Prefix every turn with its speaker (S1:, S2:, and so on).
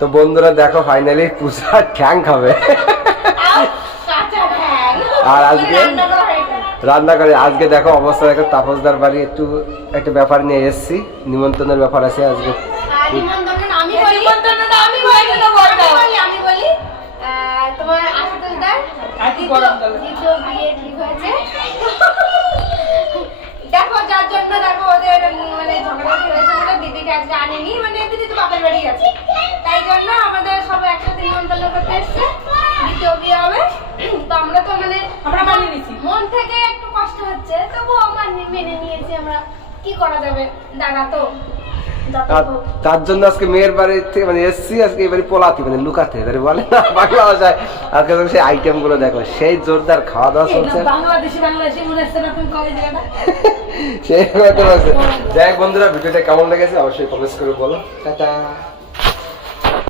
S1: তো বন্ধুরা দেখো ফাইনালি পূজা ঠ্যাং খাবে। আর আজকে?
S2: রান্না করা হয়ে
S1: আজকে দেখো অবস্থা দেখো তাপসদার বাড়ি একটু একটা ব্যাপার নিয়ে এসেছি নিমন্ত্রণের ব্যাপার আছে আজকে।
S2: দেখো যার জন্য দেখো ওদের মানে ঝগড়াঝাটি হয়েছে দিদিকে আজকে আনেনি। মানে দিদি তো বাপের বাড়ি গেছে। মন থেকে একটু কষ্ট হচ্ছে তবুও আমার মেনে নিয়েছি আমরা। কি করা যাবে? দাদা তো।
S1: তার জন্য আজকে মেয়ের বাড়ি থেকে মানে এসছি আজকে এই বাড়ি পোলাতি মানে লুকাতে। তাহলে বলে না বাংলা ভাষায় আজকে তো সেই আইটেমগুলো দেখো সেই জোরদার খাওয়া দাওয়া চলছে।
S3: বাংলাদেশি বাংলাদেশি মনে হচ্ছে না তুমি কবে জায়গাটা
S1: সেই কথা বলছে যাই বন্ধুরা ভিডিওটা কেমন লেগেছে অবশ্যই কমেন্ট করে বলো। টাটা।